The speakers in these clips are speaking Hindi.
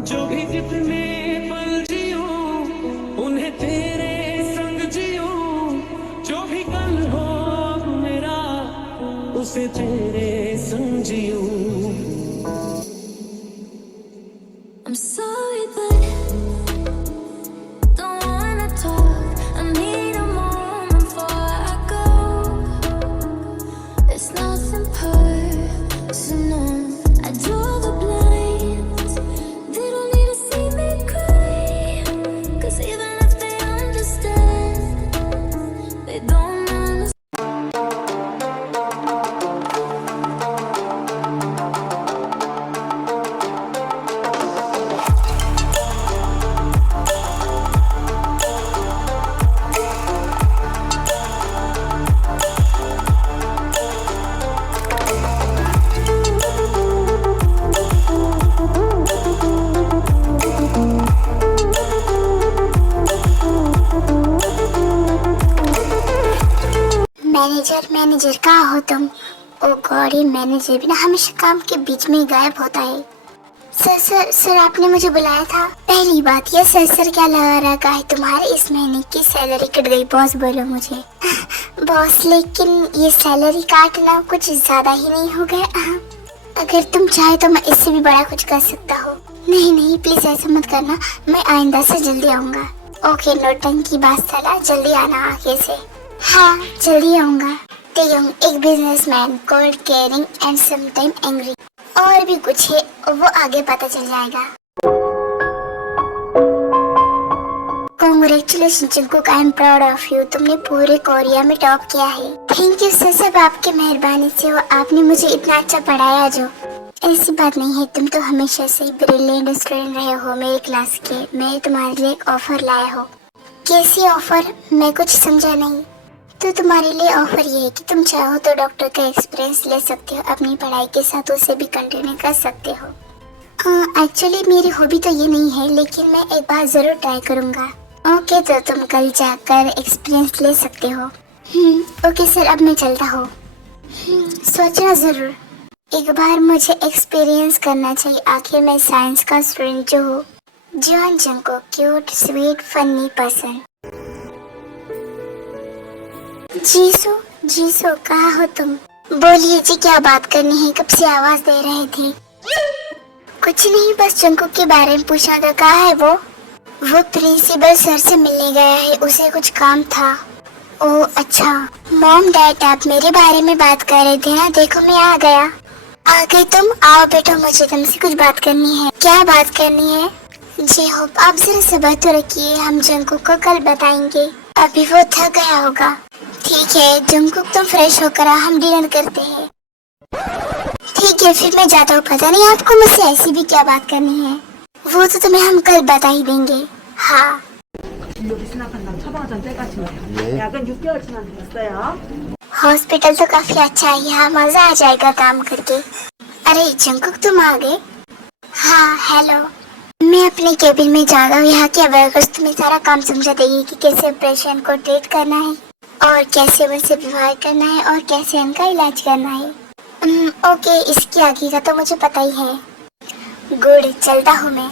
जो भी जितने पल जियो उन्हें तेरे संग जियो, जो भी कल हो मेरा उसे तेरे संग जियो। I'm sorry but don't wanna talk. I need a moment before I go. It's nothing personal. I draw the blinds. They don't need to see me cry. 'Cause even if they understand, they don't understand. Manager कहाँ हो तुम? ओ गॉड, ये मैनेजर भी ना हमेशा काम के बीच में ही गायब होता है। सर आपने मुझे बुलाया था। पहली बात ये सर क्या लगा रखा है तुम्हारे? इस महीने की सैलरी कट गई बॉस, बोलो मुझे। बॉस लेकिन ये सैलरी काटना कुछ ज्यादा ही नहीं हो गया? अगर तुम चाहे तो मैं इससे भी बड़ा कुछ कर सकता हूँ। नहीं प्लीज ऐसा मत करना, मैं आइंदा से जल्दी आऊंगा। ओके, नौटंकी बात साला, जल्दी आना आगे से। हाँ जल्दी आऊंगा। एक businessman, cold caring and sometime angry, और भी कुछ है वो आगे पता चल जाएगा। Congratulation Jungkook, I am proud of you. तुमने पूरे कोरिया में टॉप किया है। थैंक यू सर, सब आपके मेहरबानी से हो। आपने मुझे इतना अच्छा पढ़ाया। जो ऐसी बात नहीं है, तुम तो हमेशा से ब्रिलियंट स्टूडेंट रहे हो मेरे क्लास के। मैं तुम्हारे लिए एक ऑफर लाया हो। कैसी ऑफर? मैं कुछ समझा नहीं। तो तुम्हारे लिए ऑफर ये है कि तुम चाहो तो डॉक्टर का एक्सपीरियंस ले सकते हो, अपनी पढ़ाई के साथ उसे भी कंटिन्यू कर सकते हो। एक्चुअली मेरी हॉबी तो ये नहीं है, लेकिन मैं एक बार जरूर ट्राई करूँगा। ओके, तो तुम कल जाकर एक्सपीरियंस ले सकते हो। ओके सर, अब मैं चलता हूँ। सोचना जरूर, एक बार मुझे एक्सपीरियंस करना चाहिए। आखिर मैं साइंस का स्टूडेंट जो हूँ। John Jungkook, cute sweet funny person. Jisshu कहाँ हो तुम? बोलिए जी, क्या बात करनी है? कब से आवाज दे रहे थे? कुछ नहीं, बस जंगकुक के बारे में पूछा था। कहाँ है वो? वो प्रिंसिपल सर से मिलने गया है, उसे कुछ काम था। ओह अच्छा। मॉम डैड, आप मेरे बारे में बात कर रहे थे ना? देखो मैं आ गया। आ गए तुम? आओ बेटो, मुझे तुमसे कुछ बात करनी है। क्या बात करनी है? जी होप आप जरा सब्र तो रखिए, हम जंगकुक को कल बताएंगे। अभी वो थक गया होगा। ठीक है जंगकुक, तुम फ्रेश होकर आओ, हम डिनर करते हैं। ठीक है फिर मैं जाता हूँ। पता नहीं आपको मुझसे ऐसी भी क्या बात करनी है, वो तो तुम्हें हम कल बता ही देंगे। हाँ। हॉस्पिटल तो काफी अच्छा है, यहाँ मजा आ जाएगा काम करके। अरे जंगकुक, तुम आ गए? हाँ हेलो। मैं अपने केबिन में जा रहा हूँ। यहाँ के वर्कर्स तुम्हें सारा काम समझा देंगे कि कैसे पेशेंट को ट्रीट करना है और कैसे उनसे व्यवहार करना है और कैसे उनका इलाज करना है। ओके, इसके आगे का तो मुझे पता ही है। गुड, चलता हूँ मैं।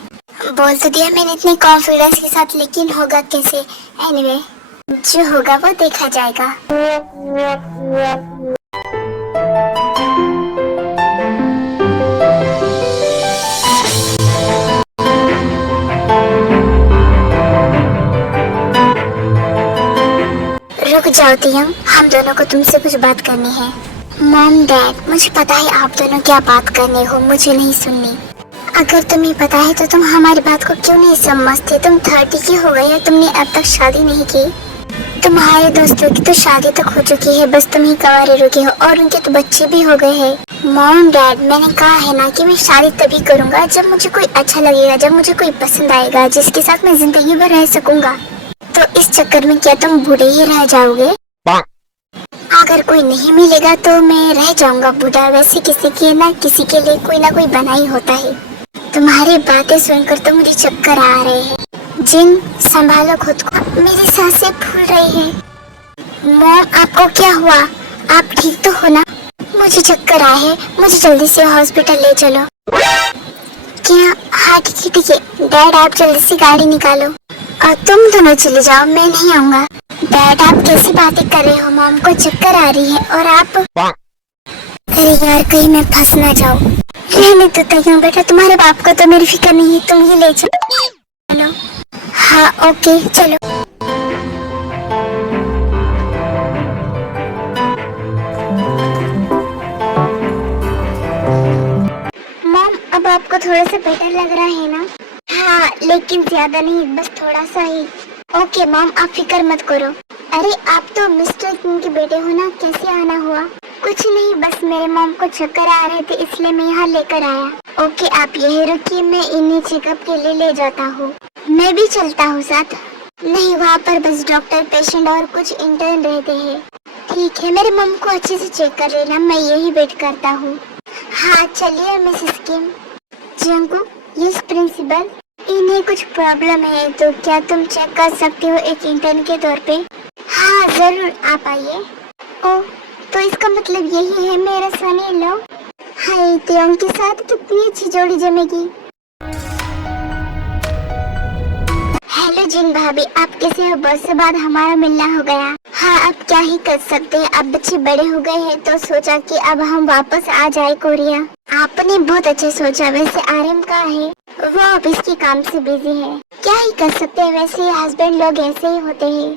बोल तो दिया मैंने इतने कॉन्फिडेंस के साथ, लेकिन होगा कैसे? एनीवे, जो होगा वो देखा जाएगा। रुक जाओ तियंग, हम दोनों को तुमसे कुछ बात करनी है। मॉम डैड, मुझे पता है आप दोनों क्या बात करने हो, मुझे नहीं सुननी। अगर तुम्हें पता है तो तुम हमारी बात को क्यों नहीं समझते? तुम 30 की हो गई है, तुमने अब तक शादी नहीं की। तुम्हारे दोस्तों की तो शादी तक हो चुकी है, बस तुम ही कुंवारे रुके हो और उनके तो बच्चे भी हो गए हैं। मॉम डैड, मैंने कहा है ना कि मैं शादी तभी करूंगा जब मुझे कोई अच्छा लगेगा, जब मुझे कोई पसंद आएगा, जिसके साथ मैं जिंदगी भर रह सकूंगा। तो इस चक्कर में क्या तुम बूढ़े ही रह जाओगे? अगर कोई नहीं मिलेगा तो मैं रह जाऊंगा बूढ़ा। वैसे किसी के ना किसी के लिए कोई ना कोई बना ही होता है। तुम्हारी बातें सुनकर तो मुझे चक्कर आ रहे हैं। जिन, संभालो खुद को, मेरी सांसें फूल रही हैं। मॉम, आपको क्या हुआ? आप ठीक तो हो ना? मुझे चक्कर आए हैं, मुझे जल्दी से हॉस्पिटल ले चलो। क्या? हाँ ठीक है डैड, आप जल्दी से गाड़ी निकालो और तुम दोनों चले जाओ, मैं नहीं आऊंगा। डैड आप कैसी बातें कर रहे हो, मॉम को चक्कर आ रही है और आप। अरे यार कहीं मैं फंस ना जाऊं। रहने तो तैयार बेटा, तुम्हारे बाप को तो मेरी फिक्र नहीं है, तुम ही ले चलो। हाँ ओके चलो। मॉम अब आपको थोड़ा सा बेटर लग रहा है ना? हाँ लेकिन ज्यादा नहीं, बस थोड़ा सा ही। ओके मॉम आप फिक्र मत करो। अरे आप तो मिस्टर किंग के बेटे हो ना, कैसे आना हुआ? कुछ नहीं, बस मेरे मॉम को चक्कर आ रहे थे इसलिए मैं यहाँ लेकर आया। ओके आप यही रुकिए, मैं इन्हें चेकअप के लिए ले जाता हूँ। मैं भी चलता हूँ साथ। नहीं वहाँ पर बस डॉक्टर, पेशेंट और कुछ इंटर्न रहते हैं। ठीक है मेरे मॉम को अच्छे से चेक कर लेना, मैं यही वेट करता हूँ। हाँ चलिए मिसेस किम। जंगकुक, यस प्रिंसिपल, इन्हें कुछ प्रॉब्लम है तो क्या तुम चेक कर सकते हो एक इंटर्न के तौर पे? हाँ जरूर आप आइए। ओ तो इसका मतलब यही है मेरा सनी लो। हाय त्योंग के साथ कितनी अच्छी जोड़ी जमेगी। हेलो जिन भाभी, आप कैसे हो? बहुत से बाद हमारा मिलना हो गया। हाँ अब क्या ही कर सकते हैं, अब बच्चे बड़े हो गए हैं तो सोचा कि अब हम वापस आ जाए कोरिया। आपने बहुत अच्छा सोचा। वैसे आर्यन कहाँ है? वो ऑफिस के काम से बिजी है। क्या ही कर सकते हैं, वैसे हस्बैंड लोग ऐसे ही होते हैं।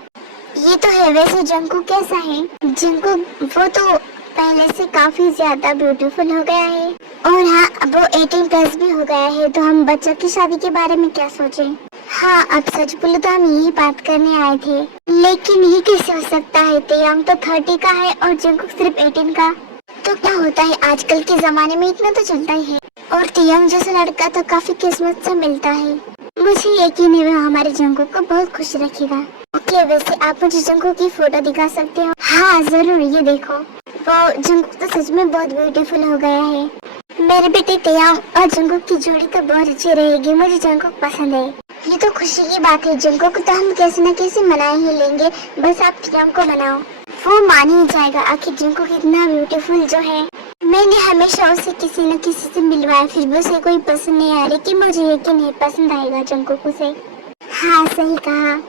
ये तो है। वैसे जंकू कैसा है? जंकू वो तो पहले से काफी ज्यादा ब्यूटीफुल हो गया है और हाँ अब वो 18+ भी हो गया है, तो हम बच्चों की शादी के बारे में क्या सोचें? हाँ अब सच बोलो तो हम यही बात करने आए थे, लेकिन ये कैसे हो सकता है? तेयांग तो 30 का है और जंकुक सिर्फ 18 का। तो क्या होता है, आजकल के जमाने में इतना तो चलता ही है। और तेयांग जैसा लड़का तो काफी किस्मत से मिलता है। मुझे यकीन है वो हमारे जंकुक को बहुत खुश रखेगा। ओके वैसे आप मुझे जंकुक की फोटो दिखा सकते हो? हाँ जरूर, ये देखो। वो जंकुक तो सच में बहुत ब्यूटीफुल हो गया है। मेरे बेटे तेयांग और जंकुक की जोड़ी तो बहुत अच्छी रहेगी, मुझे जंकुक पसंद है। ये तो खुशी की बात है। जंकुक तो हम कैसे न कैसे मना ही लेंगे, बस आप तेयांग को मनाओ। वो मान ही जाएगा, आखिर जंकुक इतना ब्यूटीफुल जो है। मैंने हमेशा उसे किसी न किसी से मिलवाया, फिर भी उसे कोई पसंद नहीं आया, लेकिन मुझे यकीन है पसंद आएगा जंकुक उसे। हाँ सही कहा।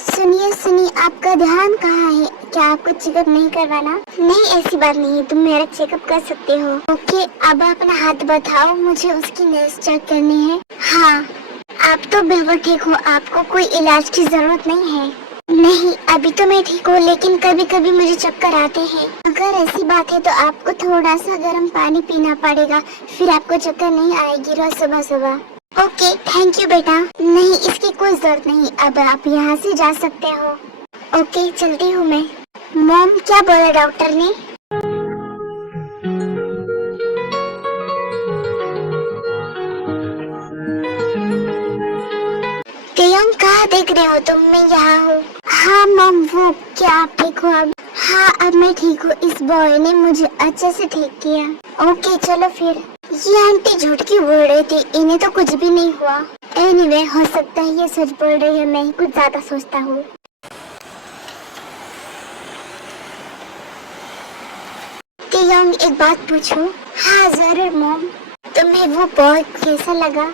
सुनिए सुनिए, आपका ध्यान कहाँ है? क्या आपको चेकअप नहीं करवाना? नहीं ऐसी बात नहीं है, तुम मेरा चेकअप कर सकते हो। ओके अब अपना हाथ बताओ, मुझे उसकी नस चेक करनी है। हाँ आप तो बिल्कुल ठीक हो, आपको कोई इलाज की जरूरत नहीं है। नहीं अभी तो मैं ठीक हूँ, लेकिन कभी कभी मुझे चक्कर आते हैं। अगर ऐसी बात है तो आपको थोड़ा सा गर्म पानी पीना पड़ेगा, फिर आपको चक्कर नहीं आएगी रोज सुबह सुबह। ओके थैंक यू बेटा। नहीं इसकी कोई जरूरत नहीं, अब आप यहाँ से जा सकते हो। ओके चलती हूँ मैं। मॉम क्या बोला डॉक्टर ने? तेयंग कहाँ देख रहे हो तुम? मैं यहाँ हूँ। हाँ मॉम वो क्या आप ठीक हो अब? हाँ अब मैं ठीक हूँ, इस बॉय ने मुझे अच्छे से ठीक किया। ओके चलो फिर। ये आंटी झूठ क्यों बोल रही थी, इन्हें तो कुछ भी नहीं हुआ। एनीवे हो सकता है ये सच बोल रही है, मैं ही कुछ ज्यादा सोचता हूँ। तेयंग एक बात पूछूं? हाँ जरूर मॉम। तुम्हें वो बॉय कैसा लगा?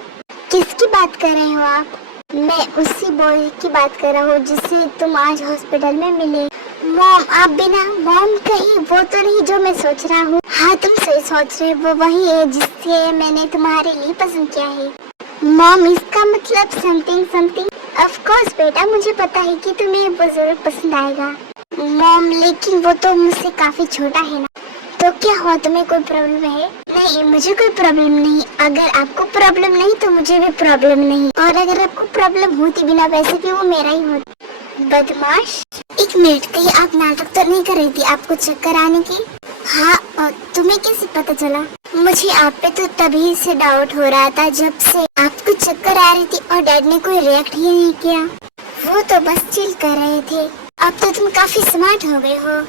किसकी बात कर रहे हो आप? मैं उसी बॉय की बात कर रहा हूँ जिससे तुम आज हॉस्पिटल में मिले। मॉम आप बिना मॉम कहीं वो तो नहीं जो मैं सोच रहा हूँ। हाँ तुम सही सोच रहे, वो वही है जिससे मैंने तुम्हारे लिए पसंद किया है। मॉम इसका मतलब समथिंग समथिंग। ऑफ कोर्स बेटा, मुझे पता है कि तुम्हें वो जरूर पसंद आएगा। मॉम लेकिन वो तो मुझसे काफी छोटा है ना। तो क्या हुआ, तुम्हें कोई प्रॉब्लम है? नहीं मुझे कोई प्रॉब्लम नहीं। अगर आपको प्रॉब्लम नहीं तो मुझे भी प्रॉब्लम नहीं, और अगर आपको प्रॉब्लम होती बिना वैसे भी वो मेरा ही होता। बदमाश। एक मिनट, कहीं आप नाटक तो नहीं कर रही थी आपको चक्कर आने की? हाँ और तुम्हें कैसे पता चला? मुझे आप पे तो तभी से डाउट हो रहा था जब से आपको चक्कर आ रही थी और डैड ने कोई रिएक्ट ही नहीं किया। वो तो बस चिल कर रहे थे। अब तो तुम काफी स्मार्ट हो गए हो।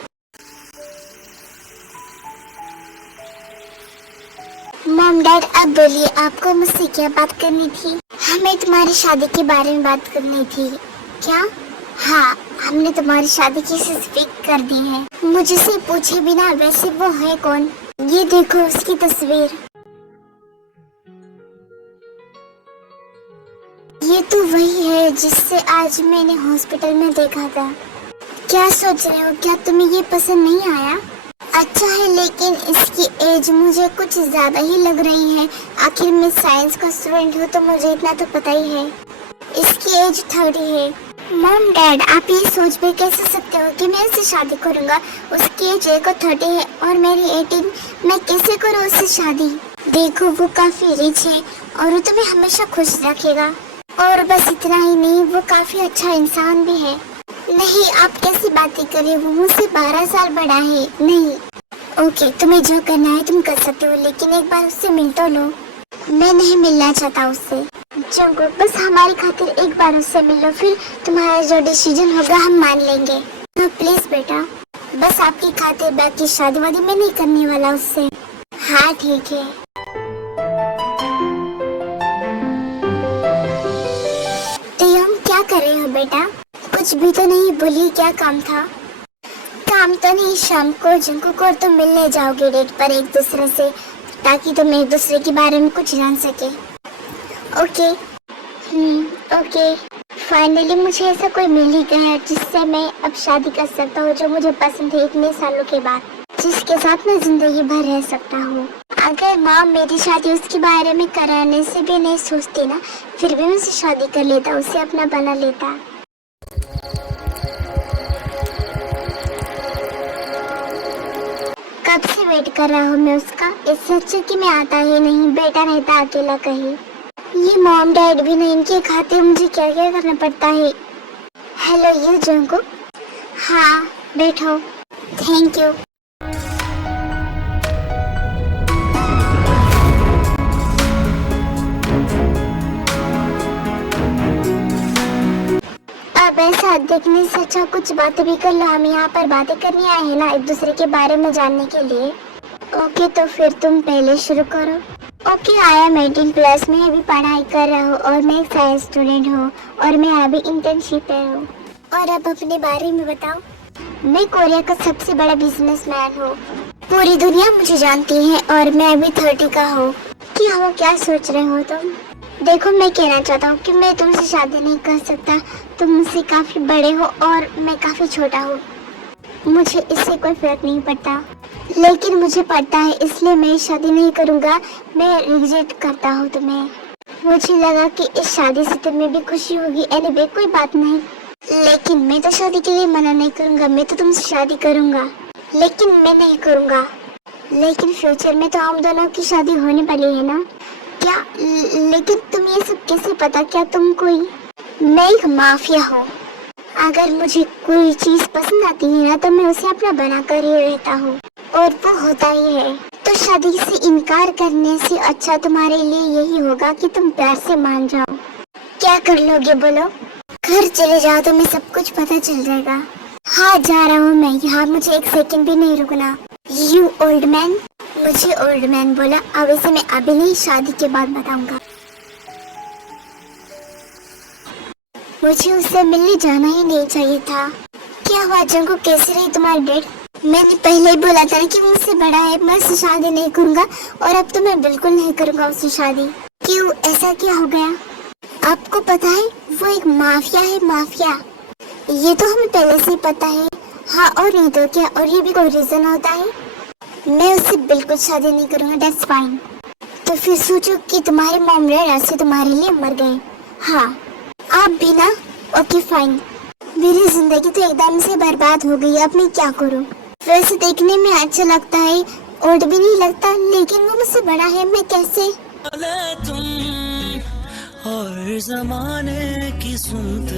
मॉम डैड अब बोलिए, आपको मुझसे क्या बात करनी थी? हमें तुम्हारी शादी के बारे में बात करनी थी। क्या? हाँ हमने तुम्हारी शादी की फिक्स कर दी है, मुझसे पूछे बिना। वैसे वो है कौन? ये देखो उसकी तस्वीर। ये तो वही है जिससे आज मैंने हॉस्पिटल में देखा था। क्या सोच रहे हो, क्या तुम्हें ये पसंद नहीं आया? अच्छा है, लेकिन इसकी एज मुझे कुछ ज्यादा ही लग रही है। आखिर मैं साइंस का स्टूडेंट हूँ तो मुझे इतना तो पता ही है। इसकी एज 30 है। मॉम डैड, आप ये सोच भी कैसे सकते हो कि मैं उससे शादी करूंगा? उसकी एज को 30 है और मेरी 18। मैं कैसे करूँ उससे शादी? देखो, वो काफी रिच है और वो तुम्हें हमेशा खुश रखेगा। और बस इतना ही नहीं, वो काफी अच्छा इंसान भी है। नहीं, आप कैसी बातें कर रहे हो? मुझसे 12 साल बड़ा है। नहीं। ओके, तुम्हें जो करना है तुम कर सकते हो, लेकिन एक बार उससे मिल तो लो। मैं नहीं मिलना चाहता उससे। जंगकुक, बस हमारी खातिर एक बार उससे मिल लो, फिर तुम्हारा जो डिसीजन होगा हम मान लेंगे। तो प्लीज बेटा, बस आपकी खातिर, बाकी शादी वादी में नहीं करने वाला उससे। हाँ ठीक है। क्या कर रहे हो बेटा? कुछ भी तो नहीं, बोलिए क्या काम था? काम तो नहीं, शाम को जंगकुक और तुम मिलने जाओगे डेट पर एक दूसरे से, ताकि तुम एक दूसरे के बारे में कुछ जान सके। ओके। ओके। फाइनली मुझे ऐसा कोई मिल ही गया जिससे मैं अब शादी कर सकता हूँ, जो मुझे पसंद है इतने सालों के बाद, जिसके साथ मैं जिंदगी भर रह सकता हूँ। अगर माँ मेरी शादी उसके बारे में कराने से भी नहीं सोचती ना, फिर भी मैं उससे शादी कर लेता, उसे अपना बना लेता। कब से वेट कर रहा हूँ मैं उसका। इससे अच्छा कि मैं आता ही नहीं, बेटा रहता अकेला कहीं। ये मॉम डैड भी नहीं, इनके खातिर मुझे क्या क्या करना पड़ता है। Hello you Jungkook. हाँ बैठो। Thank you. अब ऐसा देखने से अच्छा कुछ बातें भी कर लो। हम यहाँ पर बातें करने आए हैं ना, एक दूसरे के बारे में जानने के लिए। ओके, तो फिर तुम पहले शुरू करो। ओके, आई एम 18+, मैं अभी पढ़ाई कर रहा हूँ और मैं एक साइंस स्टूडेंट हूँ और मैं अभी इंटर्नशिप पे हूँ। और अब अपने बारे में बताओ। मैं कोरिया का सबसे बड़ा बिजनेसमैन हूँ, पूरी दुनिया मुझे जानती है और मैं अभी 30 का हूँ। क्या सोच रहे हो तुम? देखो, मैं कहना चाहता हूँ कि मैं तुमसे शादी नहीं कर सकता। तुम मुझसे काफी बड़े हो और मैं काफी छोटा हूँ। मुझे इससे कोई फर्क नहीं पड़ता, लेकिन मुझे पड़ता है, इसलिए मैं शादी नहीं करूँगा। मैं रिजेक्ट करता हूँ तुम्हें। मुझे लगा कि इस शादी से तुम्हें भी खुशी होगी। एनीवे, कोई बात नहीं, लेकिन मैं तो शादी के लिए मना नहीं करूँगा। मैं तो तुमसे शादी करूँगा, लेकिन मैं नहीं करूँगा। लेकिन फ्यूचर में तो हम दोनों की शादी होने वाली है ना? क्या? लेकिन तुम ये सब कैसे पता? क्या तुम कोई? मैं एक माफिया हूँ। अगर मुझे कोई चीज पसंद आती है ना, तो मैं उसे अपना बना कर ही रहता हूँ, और वो होता ही है। तो शादी से इनकार करने से अच्छा तुम्हारे लिए यही होगा कि तुम प्यार से मान जाओ। क्या कर लोगे बोलो? घर चले जाओ, तुम्हें सब कुछ पता चल जाएगा। हाँ, जा रहा हूँ मैं यहाँ, मुझे एक सेकंड भी नहीं रुकना। You old man. मुझे ओल्ड मैन बोला? अब इसे मैं अभी नहीं, शादी के बाद बताऊंगा। मुझे उससे मिलने जाना ही नहीं चाहिए था। क्या हुआ जंगकुक, कैसे रही तुम्हारी डेट? मैंने पहले ही बोला था कि मुझसे बड़ा है, मैं उससे शादी नहीं करूंगा, और अब तो मैं बिल्कुल नहीं करूंगा उससे शादी। क्यों, ऐसा क्या हो गया? आपको पता है वो एक माफिया है, माफिया। ये तो हमें पहले से ही पता है। हाँ, और नहीं तो क्या, और ये भी कोई रीजन होता है? मैं उससे बिल्कुल शादी नहीं करूंगा, दैट्स फाइन। तो फिर सोचो कि तुम्हारे मॉम डैड आज से तुम्हारे लिए मर गए। हाँ, आप भी ना? Okay fine. मेरी जिंदगी तो एकदम से बर्बाद हो गई, अब मैं क्या करूं? वैसे देखने में अच्छा लगता है, ओल्ड भी नहीं लगता, लेकिन वो मुझसे बड़ा है, मैं कैसे? तुम और जमाने की सुनते